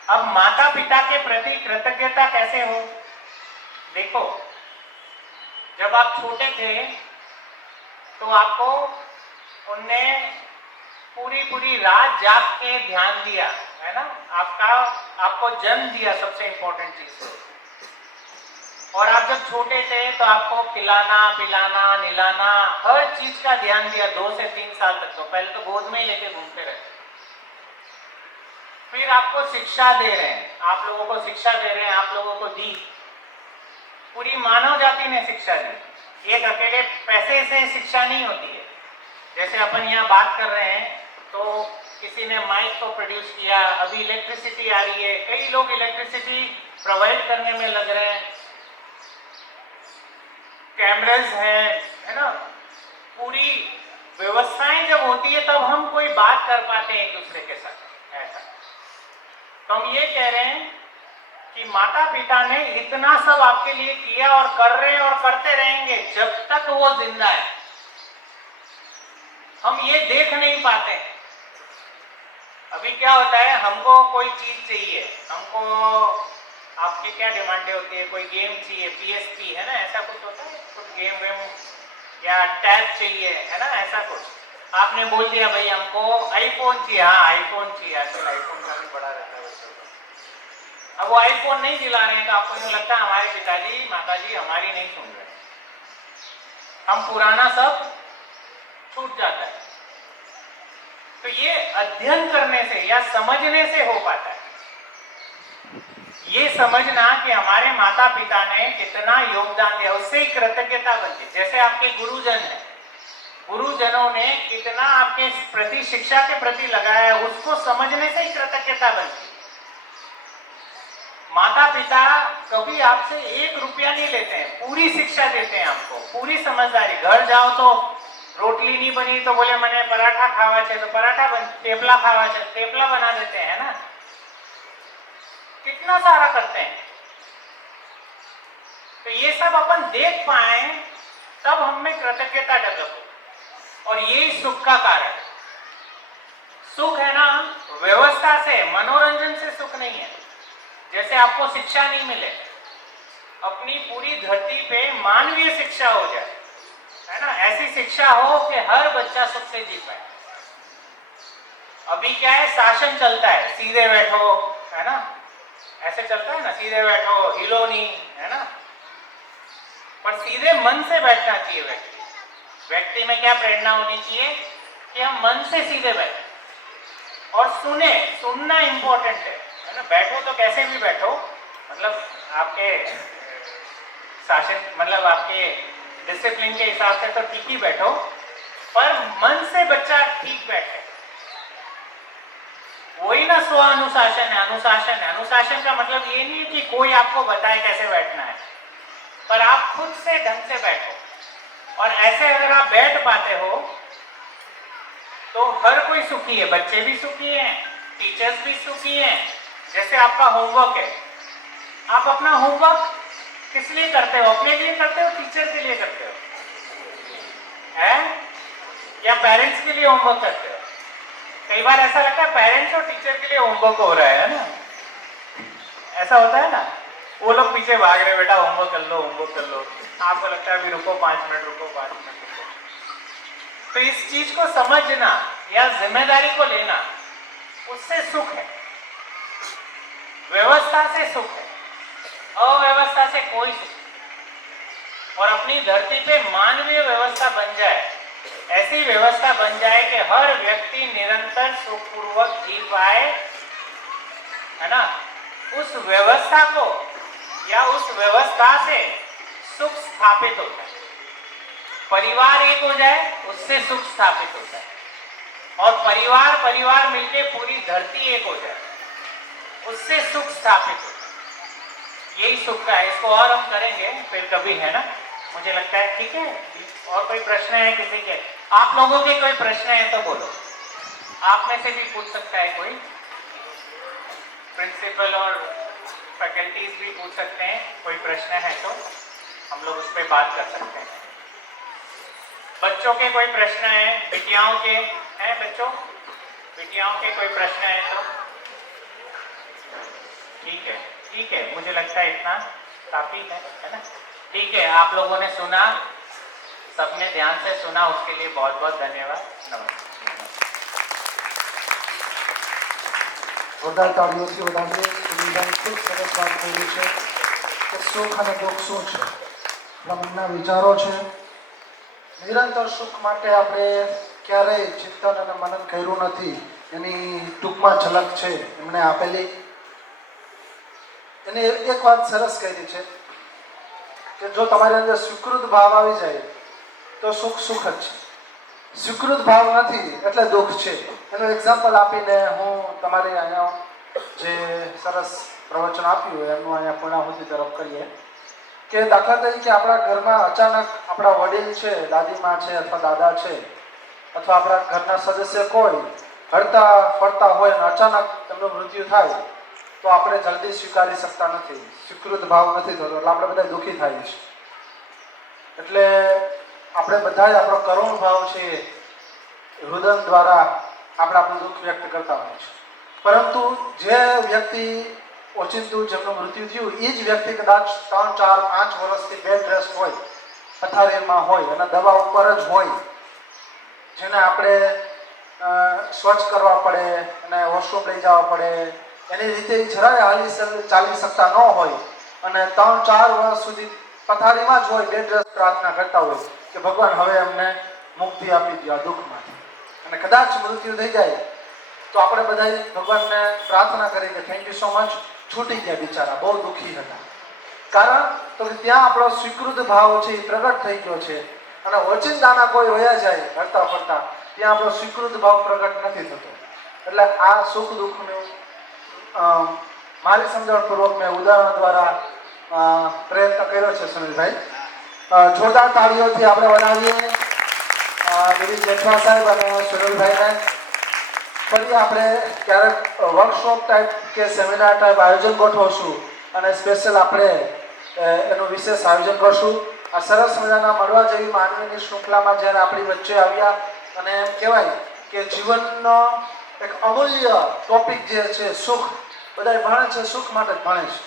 अब माता पिता के प्रति कृतज्ञता कैसे हो? देखो, जब आप छोटे थे तो आपको उनने पूरी रात जाग के ध्यान दिया, है ना, आपको जन्म दिया, सबसे इंपॉर्टेंट चीज। और आप जब छोटे थे तो आपको खिलाना पिलाना निलाना हर चीज का ध्यान दिया, 2 से 3 साल तक। तो पहले तो गोद में ही लेके घूमते रहे, फिर आपको शिक्षा दे रहे हैं, आप लोगों को शिक्षा दे रहे हैं, आप लोगों को दी, पूरी मानव जाति ने शिक्षा दी। एक अकेले पैसे से शिक्षा नहीं होती है। जैसे अपन यहाँ बात कर रहे हैं तो किसी ने माइक को प्रोड्यूस किया, अभी इलेक्ट्रिसिटी आ रही है, कई लोग इलेक्ट्रिसिटी प्रोवाइड करने में लग रहे हैं, कैमरास हैं, है ना, पूरी व्यवस्थाएं जब होती है तब हम कोई बात कर पाते हैं एक दूसरे के साथ। ऐसा तो हम ये कह रहे हैं कि माता पिता ने इतना सब आपके लिए किया और कर रहे हैं और करते रहेंगे जब तक वो जिंदा है। हम ये देख नहीं पाते हैं। अभी क्या होता है, हमको कोई चीज चाहिए, हमको आपकी क्या डिमांडें होती है, कोई गेम चाहिए, PSP है ना, ऐसा कुछ होता है, कुछ गेम वेम या टैब चाहिए, है ना, ऐसा कुछ। आपने बोल दिया भाई हमको आईफोन चाहिए, हाँ आईफोन चाहिए, आजकल आईफोन का भी बड़ा रहता है बच्चों का। अब वो आईफोन नहीं दिला रहे हैं तो आपको यूँ लगता है हमारे पिताजी माताजी हमारी नहीं सुन रहे, हम पुराना सब छूट जाता है। तो ये अध्ययन करने से या समझने से हो पाता है। ये समझना कि हमारे माता पिता ने कितना योगदान दिया, उससे ही कृतज्ञता बनती है। जैसे आपके गुरुजन है, गुरुजनों ने कितना आपके प्रति शिक्षा के प्रति लगाया, उसको समझने से ही कृतज्ञता बनती है। माता पिता कभी आपसे 1 रुपया नहीं लेते हैं, पूरी शिक्षा देते हैं आपको, पूरी समझदारी। घर जाओ तो रोटली नहीं बनी तो बोले मैंने पराठा खावा चाहिए, तो पराठा बन, तेपला खावा चाहिए, तेपला बना देते हैं ना, कितना सारा करते हैं। तो ये सब अपन देख पाए तब हमें कृतज्ञता डेवलप हो, और यही सुख का कारण। सुख है ना व्यवस्था से, मनोरंजन से सुख नहीं है। जैसे आपको शिक्षा नहीं मिले, अपनी पूरी धरती पे मानवीय शिक्षा हो जाए, है ना, ऐसी शिक्षा हो कि हर बच्चा सुख से जी पाए। अभी क्या है, शासन चलता है, सीधे बैठो, है ना, ऐसे चलता है ना, सीधे बैठो, हिलो नहीं, है ना, पर सीधे मन से बैठना चाहिए। व्यक्ति में क्या प्रेरणा होनी चाहिए कि हम मन से सीधे बैठे और सुने। सुनना इंपॉर्टेंट है ना। बैठो तो कैसे भी बैठो, मतलब आपके शासन, मतलब आपके डिसिप्लिन के हिसाब से तो ठीक ही बैठो, पर मन से बच्चा ठीक बैठे। वही ना स्व अनुशासन है। अनुशासन है, अनुशासन का मतलब ये नहीं है कि कोई आपको बताए कैसे बैठना है, पर आप खुद से ढंग से बैठो। और ऐसे अगर आप बैठ पाते हो तो हर कोई सुखी है, बच्चे भी सुखी हैं, टीचर्स भी सुखी हैं। जैसे आपका होमवर्क है, आप अपना होमवर्क किस लिए करते हो? अपने लिए करते हो, टीचर के लिए करते हो, है या पेरेंट्स के लिए होमवर्क करते हो? कई बार ऐसा लगता है पेरेंट्स और टीचर के लिए होमवर्क हो रहा है ना, ऐसा होता है ना। वो लोग पीछे भाग रहे, बेटा होमवर्क कर लो, होमवर्क कर लो। आपको लगता है अभी रुको 5 मिनट, रुको 5 मिनट रुको। तो इस चीज को समझना या जिम्मेदारी को लेना, उससे सुख है। व्यवस्था से सुख है, अव्यवस्था से कोई सुख नहीं। और अपनी धरती पे मानवीय व्यवस्था बन जाए, ऐसी व्यवस्था बन जाए कि हर व्यक्ति निरंतर सुखपूर्वक जी पाए, है ना। उस व्यवस्था को या उस व्यवस्था से सुख स्थापित होता है। परिवार एक हो जाए, उससे सुख स्थापित होता है। और परिवार परिवार मिलके पूरी धरती एक हो जाए, उससे सुख स्थापित होता है। यही सुख का है। इसको और हम करेंगे फिर कभी, है ना, मुझे लगता है। ठीक है, और कोई प्रश्न है किसी के? आप लोगों के कोई प्रश्न है तो बोलो। आप में से भी पूछ सकता है कोई, प्रिंसिपल और फैकल्टीज भी पूछ सकते हैं। कोई प्रश्न है तो हम लोग उस पर बात कर सकते हैं। बच्चों के कोई प्रश्न है, बिटियाओं के हैं बच्चों, बिटियाओं के कोई प्रश्न है तो ठीक है, ठीक है, मुझे लगता है इतना काफी है ना। ठीक है, आप लोगों ने सुना, सबने ध्यान से सुना, उसके लिए बहुत बहुत धन्यवाद। नमस्कार। જોરદાર તાળીઓથી વધાવીએ। સુનિલભાઈ ખૂબ સરસ વાત કરી છે કે સુખ અને દુઃખ શું છે, આપણા મનના વિચારો છે। નિરંતર સુખ માટે આપણે ક્યારેય ચિંતન અને મનન કર્યું નથી, એની ટૂંકમાં ઝલક છે એમણે આપેલી। એને એક વાત સરસ કરી છે કે જો તમારી અંદર સ્વીકૃત ભાવ આવી જાય તો સુખ સુખ જ છે. સ્વીકૃત ભાવ નથી એટલે દુઃખ છે. એનું એક્ઝામ્પલ આપીને હું તમારી અહીંયા જે સરસ પ્રવચન આપ્યું એમનું અહીંયા પૂર્ણાહુતિ તરફ કરીએ કે દાખલા તરીકે આપણા ઘરમાં અચાનક આપણા વડીલ છે, દાદીમા છે અથવા દાદા છે અથવા આપણા ઘરના સદસ્ય કોઈ હરતા ફરતા હોય અને અચાનક એમનું મૃત્યુ થાય તો આપણે જલ્દી સ્વીકારી શકતા નથી, સ્વીકૃત ભાવ નથી થતો એટલે આપણે બધા દુઃખી થાય છે. એટલે આપણે બધા આપણો કરુણ ભાવ છે હૃદય દ્વારા આપણે આપણું દુઃખ વ્યક્ત કરતા હોઈએ છીએ. પરંતુ જે વ્યક્તિ ઓચિંતું જેમનું મૃત્યુ થયું એ જ વ્યક્તિ કદાચ 3, 4, 5 વર્ષથી બેડ રેસ્ટ હોય, પથારીમાં હોય અને દવા ઉપર જ હોય, જેને આપણે સ્વચ્છ કરવા પડે અને વોશરૂમ લઈ જવા પડે, એની રીતે જરાય ચાલી શકતા ન હોય અને 3, 4 વર્ષ સુધી પથારીમાં જ હોય, બેડ રેસ્ટ પ્રાર્થના કરતા હોય કે ભગવાન હવે અમને મુક્તિ આપી દો આ દુઃખમાંથી, અને કદાચ મૃત્યુ થઈ જાય તો આપણે બધા ભગવાનને પ્રાર્થના કરી કે થેન્ક યુ સો મચ, છૂટી ગયા બિચારા, બહુ દુઃખી હતા. કારણ તો કે ત્યાં આપણો સ્વીકૃત ભાવ છે એ પ્રગટ થઈ ગયો છે અને ઓચિંતાના કોઈ વયા જાય ફરતા ફરતા ત્યાં આપણો સ્વીકૃત ભાવ પ્રગટ નથી થતો. એટલે આ સુખ દુઃખનું મારી સમજણપૂર્વક મેં ઉદાહરણ દ્વારા પ્રયત્ન કર્યો છે. સુનિલભાઈ, જોરદાર તાળીઓથી આપણે બનાવીએ વિવિધ જેઠવા સાહેબ અને સુનિલભાઈને. ફરી આપણે ક્યારેક વર્કશોપ ટાઈપ કે સેમિનાર ટાઈપ આયોજન ગોઠવશું અને સ્પેશિયલ આપણે એનું વિશેષ આયોજન કરશું. આ સરસ મજાના મળવા જેવી માનવીની શૃંખલામાં જ્યારે આપણી વચ્ચે આવ્યા અને એમ કહેવાય કે જીવનનો એક અમૂલ્ય ટોપિક જે છે સુખ, બધા ભણે છે સુખ માટે જ ભણે છે,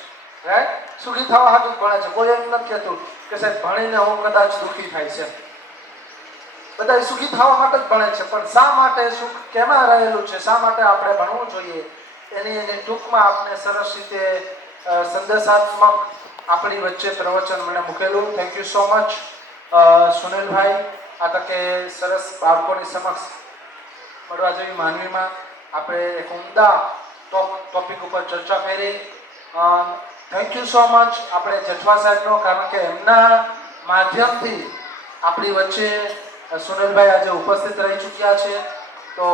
રાઈટ? સુખી થવા હાટું જ ભણે છે. કોઈ એમ નથી કહેતું કે સાહેબ ભણીને હું કદાચ દુઃખી થાય છે. બધા સુખી થવા માટે જ ભણે છે, પણ શા માટે સુખ કેમાં રહેલું છે, શા માટે આપણે ભણવું જોઈએ એની ટૂંકમાં આપણે સરસ રીતે સંદેશાત્મક આપણી વચ્ચે પ્રવચન મને મૂકેલું. થેન્ક યુ સો મચ સુનિલભાઈ. આ તકે સરસ બાળકોની સમક્ષ મળવા જેવી માનવીમાં આપણે એક ઉમદા ટોપિક ઉપર ચર્ચા કરી. થેન્ક યુ સો મચ આપણે જેઠવા સાહેબનો, કારણ કે એમના માધ્યમથી આપણી વચ્ચે સુનિલભાઈ આજે ઉપસ્થિત રહી ચૂક્યા છે, તો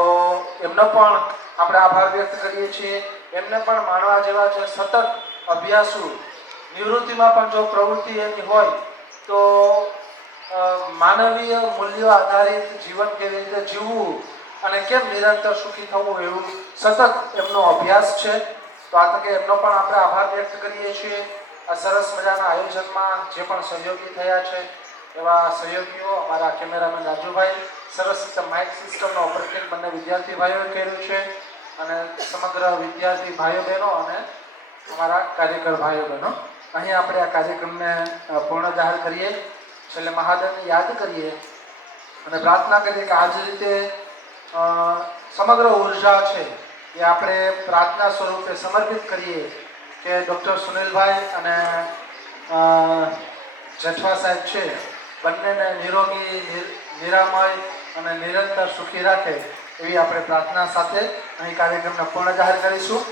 એમનો પણ આપણે આભાર વ્યક્ત કરીએ છીએ. એમને પણ માણવા જેવા છે સતત અભ્યાસુ, નિવૃત્તિમાં પણ જો પ્રવૃત્તિ એની હોય તો માનવીય મૂલ્યો આધારિત જીવન કેવી રીતે જીવવું અને કેમ નિરંતર સુખી થવું એવું સતત એમનો અભ્યાસ છે. તો આ તકે એમનો પણ આપણે આભાર વ્યક્ત કરીએ છીએ. આ સરસ મજાના આયોજનમાં જે પણ સહયોગી થયા છે એવા સહયોગીઓ અમારા કેમેરામેન રાજુભાઈ, સરસ રીતે માઇક સિસ્ટમનો ઓપરેટિંગ બંને વિદ્યાર્થી ભાઈઓએ કર્યું છે અને સમગ્ર વિદ્યાર્થી ભાઈઓ બહેનો અને અમારા કાર્યકર ભાઈઓ બહેનો. અહીં આપણે આ કાર્યક્રમને પૂર્ણ જાહેર કરીએ. છેલ્લે મહાદેવને યાદ કરીએ અને પ્રાર્થના કરીએ કે આ જ રીતે સમગ્ર ઉર્જા છે એ આપણે પ્રાર્થના સ્વરૂપે સમર્પિત કરીએ કે ડૉક્ટર સુનિલભાઈ અને જેઠવા સાહેબ છે બંનેને નિરોગી, નિરામય અને નિરંતર સુખી રાખે એવી આપણે પ્રાર્થના સાથે અહીં કાર્યક્રમને પૂર્ણ જાહેર કરીશું.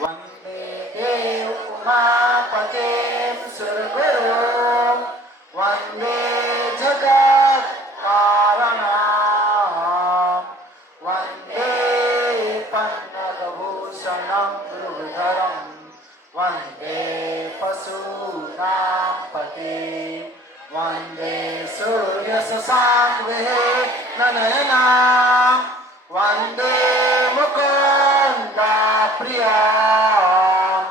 વંદે દેવ ઉમાપતે સુરગુરુ વંદે જગત કારણમ વંદે પન્નગભૂષણમ ગૃહધરમ વંદે પશુનામ પતે વંદે સૂર્ય શશાંક નયનામ વંદે મુકુંદા પ્રિયામ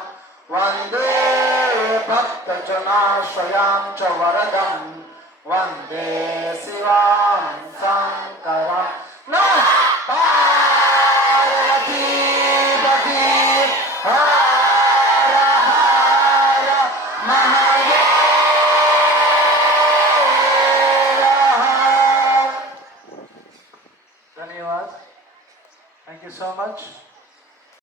વંદે ભક્તજનાશ્રયામ ચ વરદમ વંદે શિવામ શંકરમ નમઃ પાર્વતી પતિ હર હર મહાદેવ. ધન્યવાદ. Thank you so much.